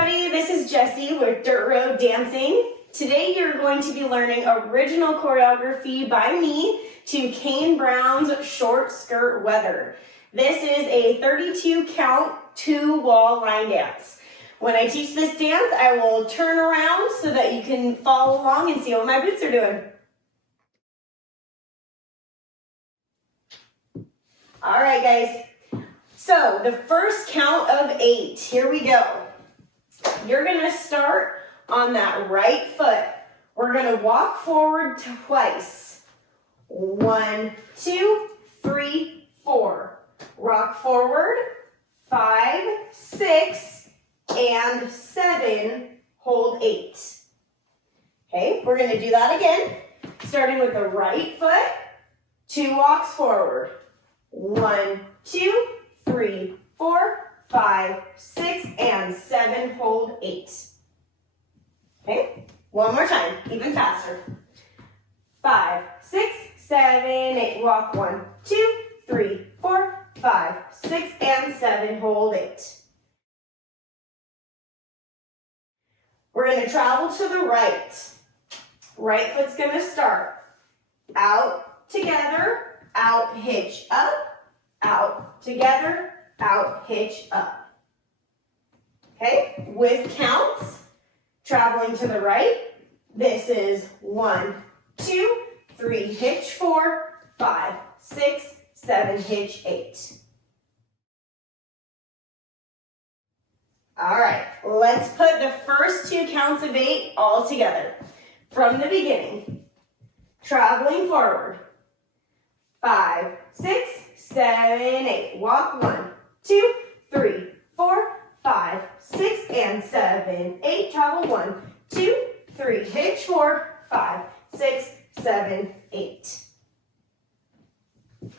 everybody, this is Jessi with Dirt Road Dancing. Today you're going to be learning original choreography by me to Kane Brown's Short Skirt Weather. This is a 32 count 2-wall line dance. When I teach this dance, I will turn around so that you can follow along and see what my boots are doing. All right, guys. So the first count of 8, here we go. You're gonna start on that right foot. We're gonna walk forward twice. 1, 2, 3, 4. Rock forward, 5, 6, and 7. Hold 8. Okay, we're gonna do that again. Starting with the right foot, 2 walks forward. 1, 2, 3, 4, 5, 6, and 7. Hold 8. Okay, one more time, even faster. 5, 6, 7, 8. Walk 1, 2, 3, 4, 5, 6, and 7. Hold 8. We're going to travel to the right. Right foot's going to start. Out, together, out, hitch, up. Out, together, out, hitch, up. Okay, with counts, traveling to the right, this is 1, 2, 3, hitch 4, 5, 6, 7, hitch 8. All right, let's put the first 2 counts of 8 all together. From the beginning, traveling forward, 5, 6, 7, 8. Walk 1, 2, 3, 4, 5, 6, and 7, 8. Travel 1, 2, 3. Hitch 4, 5, 6, 7, 8.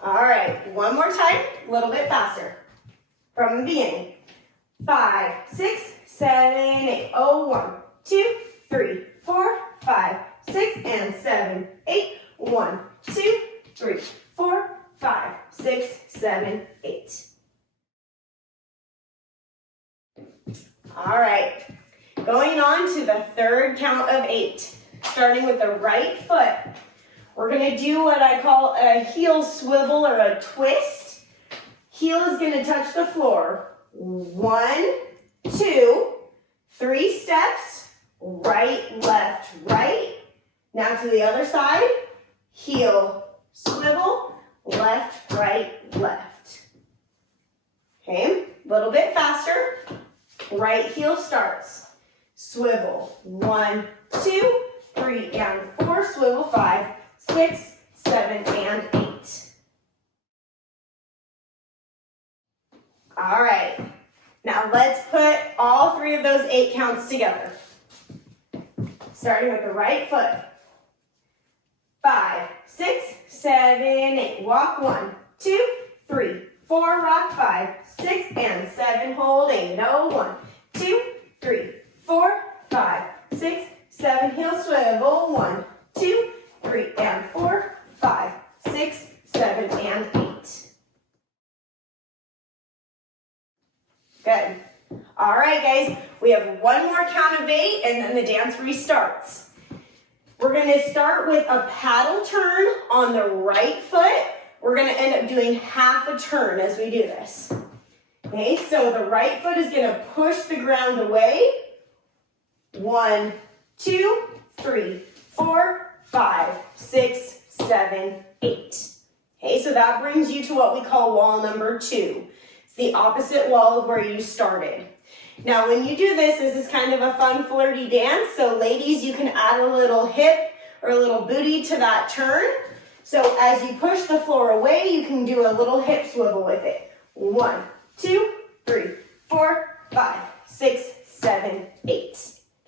All right, one more time, a little bit faster. From the beginning. 5, 6, 7, 8. Oh, 1, 2, 3, 4, 5, 6, and 7, 8. 1, 2, 3, 4, 5, 6, 7, 8. All right, going on to the third count of 8, starting with the right foot. We're going to do what I call a heel swivel or a twist. Heel is going to touch the floor. 1, 2, 3 steps, right, left, right. Now to the other side, heel, swivel, left, right, left. Okay, a little bit faster. Right heel starts. Swivel, 1, 2, 3, and 4. Swivel, 5, 6, 7, and 8. All right, now let's put all 3 of those 8 counts together. Starting with the right foot. 5, 6, 7, 8. Walk 1, 2, 3, 4. Rock 5, 6, and 7. Hold 8. Oh, 1, 2, 3, 4, 5, 6, 7. Heel swivel. 1, 2, 3, and 4, 5, 6, 7, and 8. Good. All right, guys. We have one more count of 8, and then the dance restarts. We're going to start with a paddle turn on the right foot. We're going to end up doing half a turn as we do this. Okay, so the right foot is going to push the ground away. 1, 2, 3, 4, 5, 6, 7, 8. Okay, so that brings you to what we call wall number 2. It's the opposite wall of where you started. Now, when you do this, this is kind of a fun, flirty dance. So ladies, you can add a little hip or a little booty to that turn. So as you push the floor away, you can do a little hip swivel with it. 1, 2, 3, 4, 5, 6, 7, 8.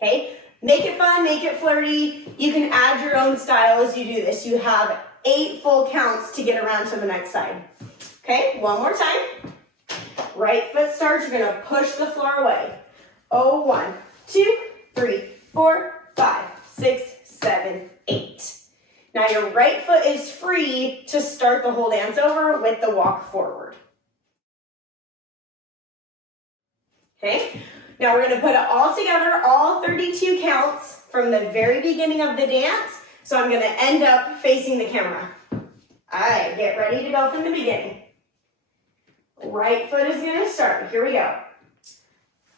Okay? Make it fun, make it flirty. You can add your own style as you do this. You have 8 full counts to get around to the next side. Okay, one more time. Right foot starts, you're going to push the floor away. 1, 2, 3, 4, 5, 6, 7, 8. Now your right foot is free to start the whole dance over with the walk forward. Okay, Now we're going to put it all together, all 32 counts from the very beginning of the dance. So I'm going to end up facing the camera. All right, get ready to go from the beginning. Right foot is going to start. Here we go.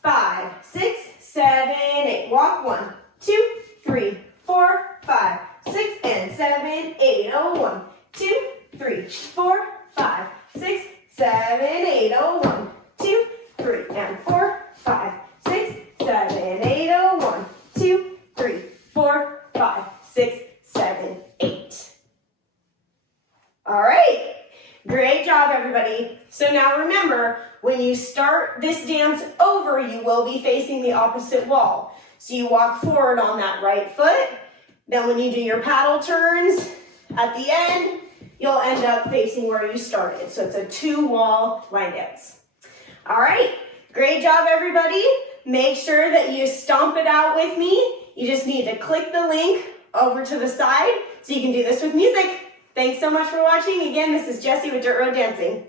5, 6, 7, 8. Walk 1, 2, 3, 4, 5, 6, and 7, 8. Oh, 1, 2, 3, 4, 5, 6, 7, 8. Oh, 1, 2, 3, and 4, 5, 6, 7, 8. Oh, 1, 2, 3, 4, 5, 6, 7, 8. All right. Great job, everybody. So now remember, when you start this dance over, you will be facing the opposite wall. So you walk forward on that right foot. Then when you do your paddle turns at the end, you'll end up facing where you started. So it's a 2-wall line dance. All right, great job, everybody. Make sure that you stomp it out with me. You just need to click the link over to the side so you can do this with music. Thanks so much for watching. Again, this is Jessi with Dirt Road Dancing.